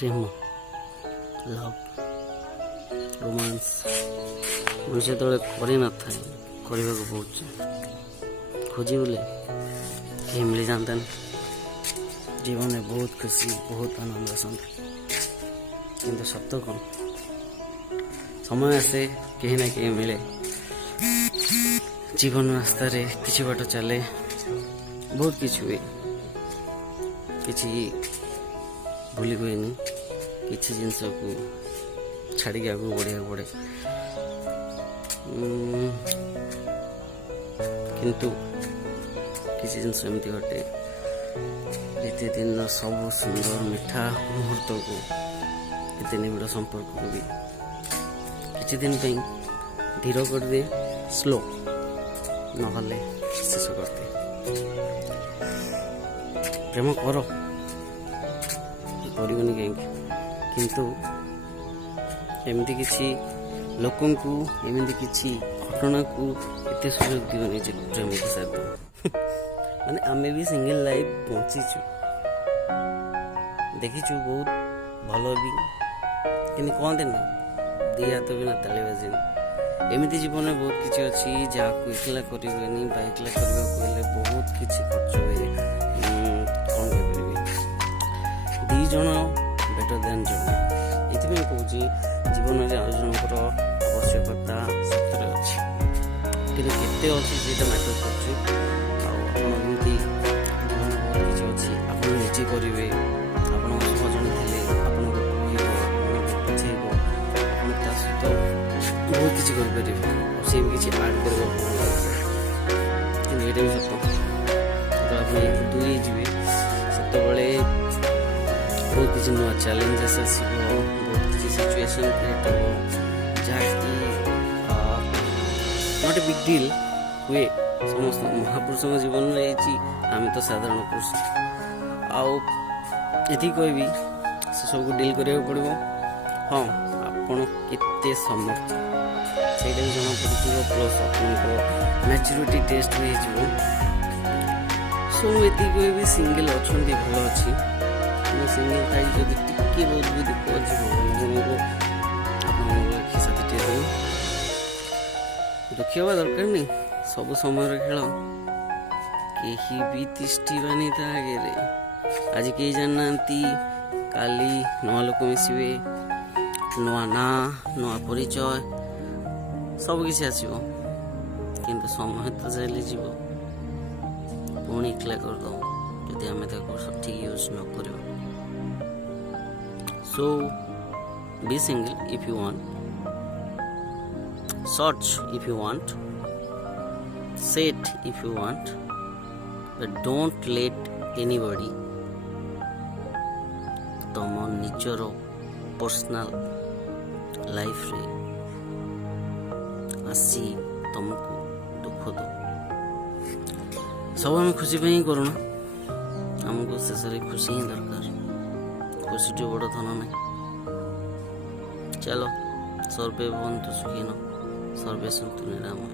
ପ୍ରେମ, love, romance ମଣିଷ ଯେତେବେଳେ କରିନଥାଏ କରିବାକୁ ବହୁତ ଖୋଜି ବୋଲେ କେହି ମିଳିଯାଆନ୍ତାନି। ଜୀବନରେ ବହୁତ ଖୁସି, ବହୁତ ଆନନ୍ଦ ଆସନ୍ତା। କିନ୍ତୁ ସତ କ'ଣ, ସମୟ ଆସେ, କେହି ନା କେହି ମିଳେ। ଜୀବନ ରାସ୍ତାରେ କିଛି ବାଟ ଚାଲେ, ବହୁତ କିଛି ହୁଏ, କିଛି ଭୁଲି ହୁଏନି, କିଛି ଜିନିଷକୁ ଛାଡ଼ିକି ଆଗକୁ ବଢ଼ିବାକୁ ପଡ଼େ। କିନ୍ତୁ କିଛି ଜିନିଷ ଏମିତି ଘଟେ ନିତିଦିନର ସବୁ ସୁନ୍ଦର ମିଠା ମୁହୂର୍ତ୍ତକୁ, ଏତେ ନିବିଡ଼ ସମ୍ପର୍କକୁ ବି କିଛି ଦିନ ପାଇଁ ଧୀର କରିଦିଏ, ସ୍ଲୋ, ନହେଲେ ଶେଷ କରିଦିଏ। ପ୍ରେମ କରିବନି କାହିଁକି, କିନ୍ତୁ ଏମିତି କିଛି ଲୋକଙ୍କୁ, ଏମିତି କିଛି ଘଟଣାକୁ ଏତେ ସୁଯୋଗ ଦିଅନି ଯେ ପ୍ରେମକୁ ସାଥ ମାନେ ଆମେ ବି ସିଙ୍ଗଲ ଲାଇଫ ବଞ୍ଚିଛୁ, ଦେଖିଛୁ ବହୁତ ଭଲ ବି, କିନ୍ତୁ କହନ୍ତି ନା ଦି ହାତ ବିନା ତାଳି ବାଜେନି। ଏମିତି ଜୀବନରେ ବହୁତ କିଛି ଅଛି ଯାହାକୁ ଏକଲା କରିହୁଏନି, ବା ଏକଲା କରିବାକୁ ହେଲେ ବହୁତ କିଛି ଖର୍ଚ୍ଚ ହୁଏ। କ'ଣ କହିପାରିବି, 2 ଜଣ ବେଟର ଦେନ୍ ଜଣେ। ଏଥିପାଇଁ କହୁଛି ଜୀବନରେ ଆଉ ଜଣଙ୍କର ଆବଶ୍ୟକତା ସତରେ ଅଛି, କିନ୍ତୁ କେତେ ଅଛି ସେଇଟା ମ୍ୟାଟର କରୁଛି। ଆଉ ଆପଣ ଏମିତି ଜୀବନରେ ବହୁତ କିଛି ଅଛି ଆପଣ ନିଜେ କରିବେ। ଆପଣଙ୍କ ସହ ଜଣେ ଥିଲେ ଆପଣଙ୍କୁ କହିବ, ଆପଣଙ୍କୁ ବୁଝେଇବ, ଆପଣ ତା ସହିତ ବହୁତ କିଛି କରିପାରିବେ, ଆଉ ସେ ବି କିଛି ଆଡ଼୍ କରିବ ଆପଣଙ୍କ ଲାଇଫରେ। କିନ୍ତୁ ଏଇଟା ବି ସତ, ଯେତେବେଳେ ଆପଣ ଏଇଠୁ ଦୂରେଇ ଯିବେ ସେତେବେଳେ ବହୁତ କିଛି ନୂଆ ଚ୍ୟାଲେଞ୍ଜେସ୍ ଆସିବ, ବହୁତ କିଛି ସିଚୁଏସନ୍ କ୍ରିଏଟ୍ ହେବ, ଯାହାକି ନଟ୍ ଏ ବିଗ୍ ଡିଲ୍ ହୁଏ ସମସ୍ତ ମହାପୁରୁଷଙ୍କ ଜୀବନରେ। ହେଇଛି, ଆମେ ତ ସାଧାରଣ ପୁରୁଷ। ଆଉ ଏତିକି କହିବି, ସେସବୁକୁ ଡିଲ୍ କରିବାକୁ ପଡ଼ିବ। ହଁ, ଆପଣ କେତେ ସମର୍ଥ ସେଇଟା ବି ଜଣାପଡ଼ିଯିବ, ପ୍ଲସ୍ ଆପଣଙ୍କ ମ୍ୟାଚୁରିଟି ଟେଷ୍ଟ ବି ହେଇଯିବ। ସୋ ମୁଁ ଏତିକି କହିବି, ସିଙ୍ଗଲ୍ ଅଛନ୍ତି ଭଲ ଅଛି, କିନ୍ତୁ ସିଙ୍ଗଲ୍ ଥାଇ ଯଦି ଟିକେ ବହୁତ ବି ଦୁଃଖ ଅଛି, ଭଗବାନଙ୍କୁ ଆପଣଙ୍କ ସାଥିଟିଏ ଦେବେ। ଦୁଃଖୀ ହେବା ଦରକାର ନାହିଁ, ସବୁ ସମୟର ଖେଳ, କେହି ବି ତିଷ୍ଠିବାନି ତା ଆଗରେ। ଆଜି କେହି ଜାଣିନାହାନ୍ତି, କାଲି ନୂଆ ଲୋକ ମିଶିବେ, ନୂଆ ନାଁ, ନୂଆ ପରିଚୟ, ସବୁ କିଛି ଆସିବ, କିନ୍ତୁ ସମୟ ତ ଚାଲିଯିବ, ପୁଣି ଏକଲା କରିଦେବ ଯଦି ଆମେ ତାକୁ ସଠିକ୍ ୟୁଜ୍ ନ କରିବା। So be single if you want, search if you want, set if you want, but don't let anybody ତମ ନିଜର ପର୍ସନାଲ ଲାଇଫରେ ଆସି ତମକୁ ଦୁଃଖ ଦଉ। ସବୁ ଆମେ ଖୁସି ପାଇଁ ହିଁ କରୁନା, ଆମକୁ ଶେଷରେ ଖୁସି ହିଁ ଦରକାର, ଖୁସିଠୁ ବଡ଼ ଧନ ନାହିଁ। ଚାଲ, ସର୍ବେ ଭବନ୍ତୁ ସୁଖିନଃ, ସର୍ବେ ସନ୍ତୁ ନିରାମୟଃ।